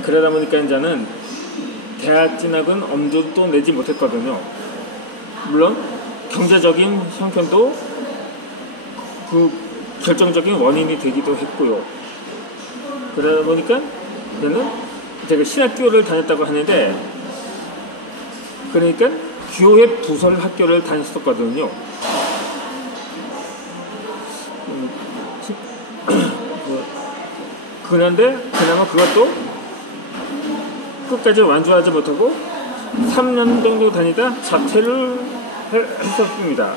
그러다 보니까 이제는 대학 진학은 엄두도 내지 못했거든요. 물론 경제적인 형편도 그 결정적인 원인이 되기도 했고요. 그러다 보니까 저는 제가 신학교를 다녔다고 하는데, 그러니까 교회 부설 학교를 다녔었거든요. 그런데 그나마 그것도 끝까지 완주하지 못하고 3년 정도 다니다 자퇴를 했었습니다.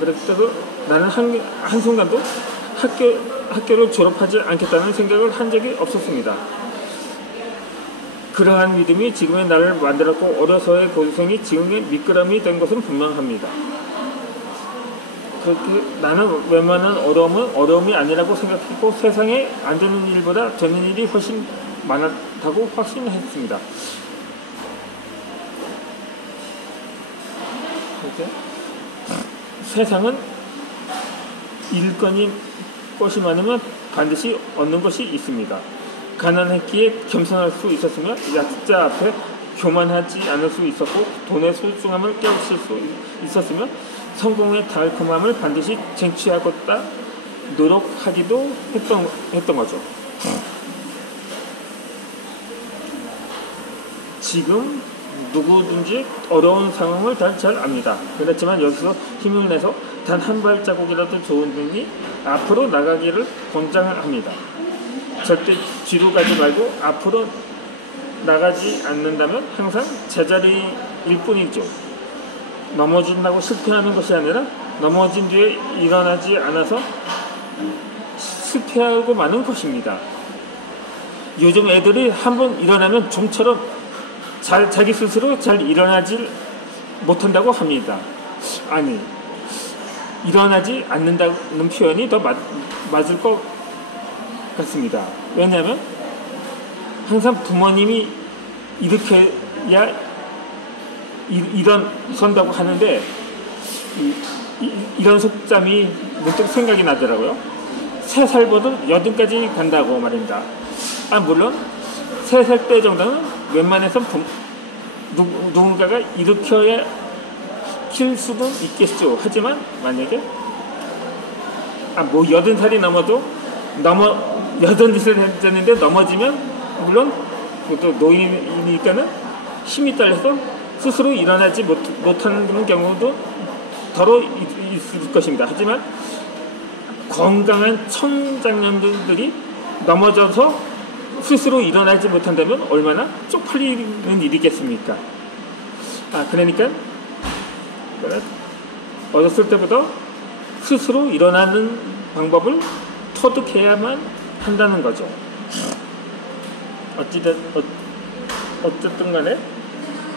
그래서 나는 한순간도 학교를 졸업하지 않겠다는 생각을 한 적이 없었습니다. 그러한 믿음이 지금의 나를 만들었고 어려서의 고생이 지금의 미끄럼이 된 것은 분명합니다. 그렇게 나는 웬만한 어려움은 어려움이 아니라고 생각했고 세상에 안 되는 일보다 되는 일이 훨씬 많다고 확신했습니다. 세상은 일거니 것이 많으면 반드시 얻는 것이 있습니다. 가난했기에 겸손할 수 있었으며 약자 앞에 교만하지 않을 수 있었고 돈의 소중함을 깨우칠 수 있었으며 성공의 달콤함을 반드시 쟁취하겠다 노력하기도 했던 거죠. 지금 누구든지 어려운 상황을 잘 압니다. 그렇지만 여기서 힘을 내서 단 한 발자국이라도 좋은 분이 앞으로 나가기를 권장합니다. 절대 뒤로 가지 말고 앞으로 나가지 않는다면 항상 제자리일 뿐이죠. 넘어진다고 실패하는 것이 아니라 넘어진 뒤에 일어나지 않아서 실패하고 마는 것입니다. 요즘 애들이 한번 일어나면 좀처럼 자기 스스로 잘 일어나지 못한다고 합니다. 아니, 일어나지 않는다는 표현이 더 맞을 것 같습니다. 왜냐하면 항상 부모님이 일으켜야 일어선다고 하는데 이런 속담이 문득 생각이 나더라고요. 3살보다 8까지 간다고 말입니다. 물론 3살 때 정도는 웬만해서 누군가가 일으켜야 킬 수도 있겠죠. 하지만 만약에 80살이 넘어도 80살 됐는데 넘어지면 물론 그것도 노인이니까는 힘이 딸려서 스스로 일어나지 못하는 경우도 더러 있을 것입니다. 하지만 건강한 청장년들이 넘어져서 스스로 일어나지 못한다면 얼마나 쪽팔리는 일이겠습니까? 그러니까 어렸을 때부터 스스로 일어나는 방법을 터득해야만 한다는 거죠. 어쨌든 간에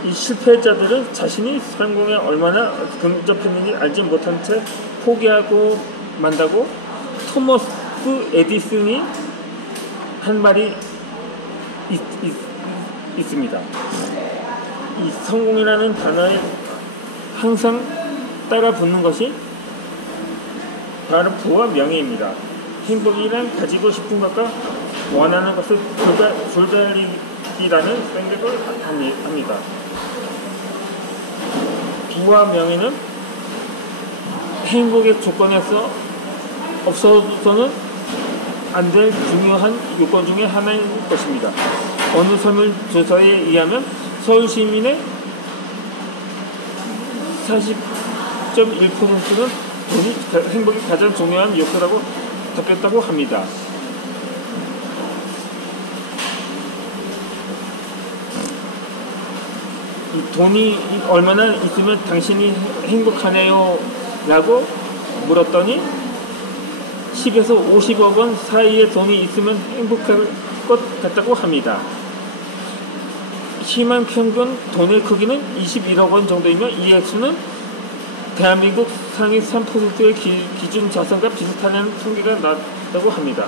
이 실패자들은 자신이 성공에 얼마나 근접했는지 알지 못한 채 포기하고 만다고 토머스 에디슨이 한 말이 있습니다. 이 성공이라는 단어에 항상 따라 붙는 것이 바로 부와 명예입니다. 행복이란 가지고 싶은 것과 원하는 것을 줄다리기라는 생각을 합니다. 부와 명예는 행복의 조건에서 없어서는 안 될 중요한 요건 중에 하나인 것입니다. 어느 설문조사에 의하면 서울 시민의 40.1%는 돈이 행복이 가장 중요한 요소라고 답했다고 합니다. 이 돈이 얼마나 있으면 당신이 행복하네요? 라고 물었더니 10에서 50억 원 사이의 돈이 있으면 행복할 것 같다고 합니다. 희망 평균 돈의 크기는 21억 원 정도이며 이 액수는 대한민국 상위 3%의 기준 자산과 비슷하다는 통계가 나왔다고 합니다.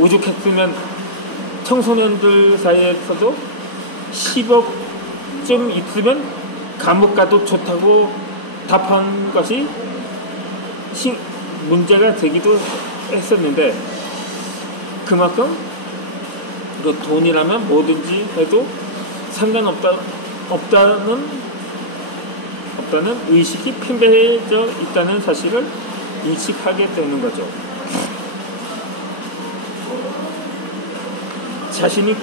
오죽했으면 청소년들 사이에서도 10억쯤 있으면 감옥 가도 좋다고 답한 것이 문제가 되기도 했었는데 그만큼 돈이라면 뭐든지 해도 없다는 의식이 팽배해져 있다는 사실을 인식하게 되는 거죠. 자신이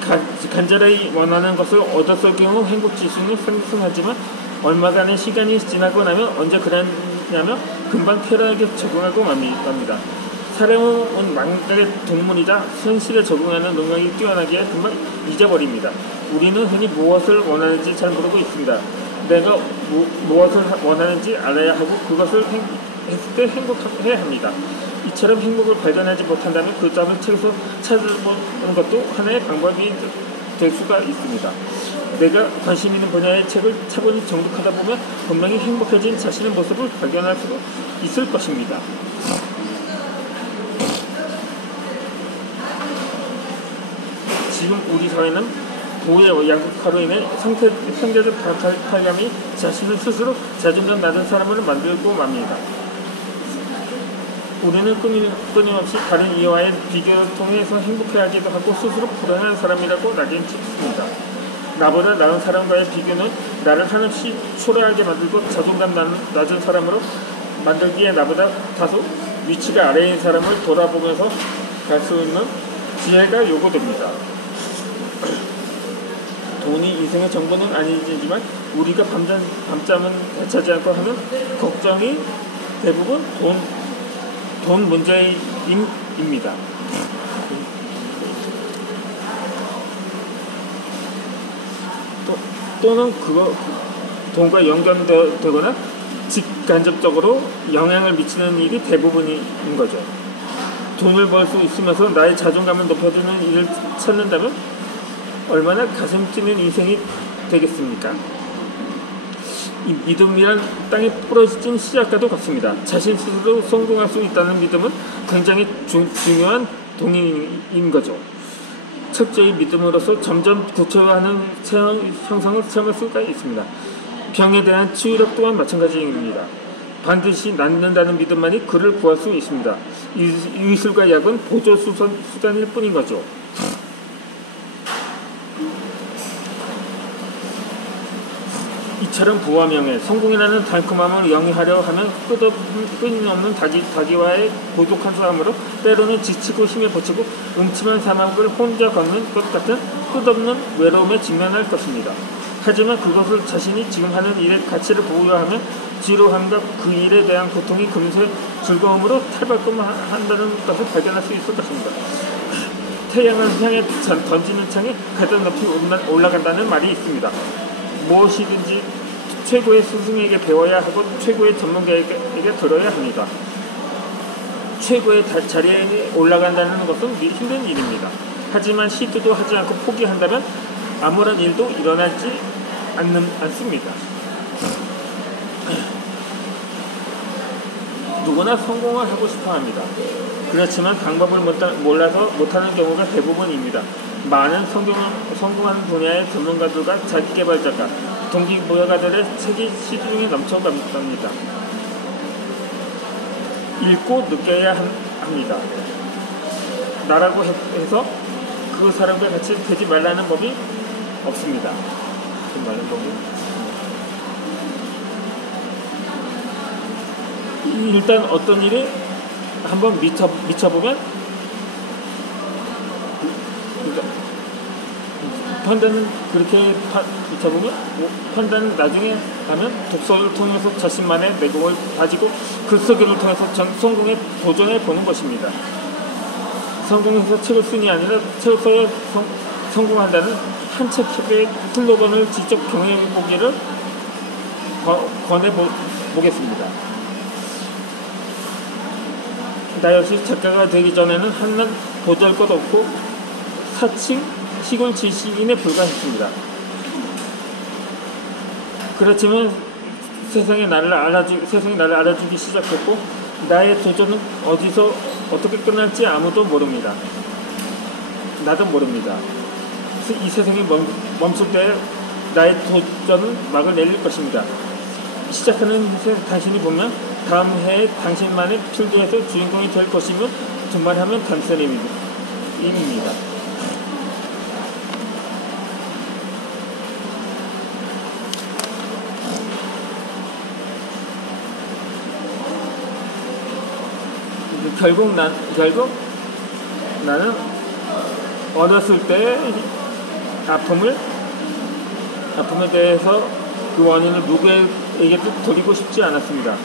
간절히 원하는 것을 얻었을 경우 행복지수는 상승하지만 얼마간의 시간이 지나고 나면 언제 그랬냐면 금방 쾌락하게 적응하고 맙니다. 사람은 망각의 동물이자 현실에 적응하는 능력이 뛰어나기에 금방 잊어버립니다. 우리는 흔히 무엇을 원하는지 잘 모르고 있습니다. 내가 무엇을 원하는지 알아야 하고 그것을 했을 때 행복해야 합니다. 이처럼 행복을 발견하지 못한다면 그 점을 책에서 찾아보는 것도 하나의 방법이 될 수가 있습니다. 내가 관심 있는 분야의 책을 차분히 정독하다 보면 분명히 행복해진 자신의 모습을 발견할 수 있을 것입니다. 지금 우리 사회는 부의 양극화로 인해 상대적 박탈감이 자신을 스스로 자존감 낮은 사람을 만들고 맙니다. 우리는 끊임없이 다른 이와의 비교를 통해서 행복해하기도 하고 스스로 불안한 사람이라고 낙인 찍습니다. 나보다 나은 사람과의 비교는 나를 한없이 초라하게 만들고 자존감 낮은 사람으로 만들기에 나보다 다소 위치가 아래인 사람을 돌아보면서 갈 수 있는 지혜가 요구됩니다. 돈이 인생의 전부는 아니지만 우리가 밤잠은 자지 않고 하는 걱정이 대부분 돈 문제입니다. 또는 돈과 연관되거나 직간접적으로 영향을 미치는 일이 대부분인 거죠. 돈을 벌 수 있으면서 나의 자존감을 높여주는 일을 찾는다면 얼마나 가슴 찌는 인생이 되겠습니까? 이 믿음이란 땅에 부러진 씨앗과도 같습니다. 자신 스스로 성공할 수 있다는 믿음은 굉장히 중요한 동인인 거죠. 철저히 믿음으로써 점점 구체화하는 형성을 체험할 수가 있습니다. 병에 대한 치유력 또한 마찬가지입니다. 반드시 낫는다는 믿음만이 그를 구할 수 있습니다. 의술과 약은 보조 수단일 뿐인 거죠. 이처럼 부와 명예, 성공이라는 달콤함을 영위하려 하면 끊임없는 자기와의 고독한 싸움으로 때로는 지치고 힘에 버치고 음침한 사막을 혼자 걷는 것 같은 끝없는 외로움에 직면할 것입니다. 하지만 그것을 자신이 지금 하는 일의 가치를 부여하면 지루함과 그 일에 대한 고통이 금세 즐거움으로 탈바꿈한다는 것을 발견할 수 있을 것입니다. 태양을 향해 던지는 창이 가장 높이 올라간다는 말이 있습니다. 무엇이든지 최고의 스승에게 배워야 하고 최고의 전문가에게 들어야 합니다. 최고의 자리에 올라간다는 것은 힘든 일입니다. 하지만 시도도 하지 않고 포기한다면 아무런 일도 일어나지 않습니다. 누구나 성공을 하고 싶어 합니다. 그렇지만 방법을 몰라서 못하는 경우가 대부분입니다. 많은 성공하는 분야의 전문가들과 자기개발자가 동기부여가들의 책이 시중에 넘쳐갑니다. 읽고 느껴야 합니다. 나라고 해서 그 사람과 같이 되지 말라는 법이 없습니다. 일단 어떤 일이 한번 미쳐보면 판단은 그렇게 미쳐보면 판단은 나중에 하면 독서를 통해서 자신만의 내공을 가지고 글쓰기를 통해서 성공에 도전해 보는 것입니다. 성공해서 책을 쓰니 아니라 책을 써야 성공한다는 한 책의 슬로건을 직접 경험해보기를 권해보겠습니다. 나 역시 작가가 되기 전에는 한낱 보잘것없고 사칭 시골 지식인에 불과했습니다. 그렇지만 세상이 나를 알아주기 시작했고 나의 도전은 어디서 어떻게 끝날지 아무도 모릅니다. 나도 모릅니다. 이 세상이 멈출 때 나의 도전은 막을 내릴 것입니다. 시작하는 당신이 보면 다음 해에 당신만의 필드에서 주인공이 될 것이면 정말 하면 단서입니다. 일입니다. 결국 나는 어렸을 때 아픔에 대해서 그 원인을 누구에게도 돌리고 싶지 않았습니다.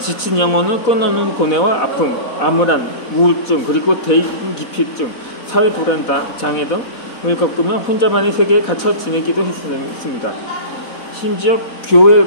지친 영혼은 끊어놓은 고뇌와 아픔, 암울한, 우울증, 그리고 대인기피증, 사회불안 장애 등을 겪으며 혼자만의 세계에 갇혀 지내기도 했습니다. 심지어 교회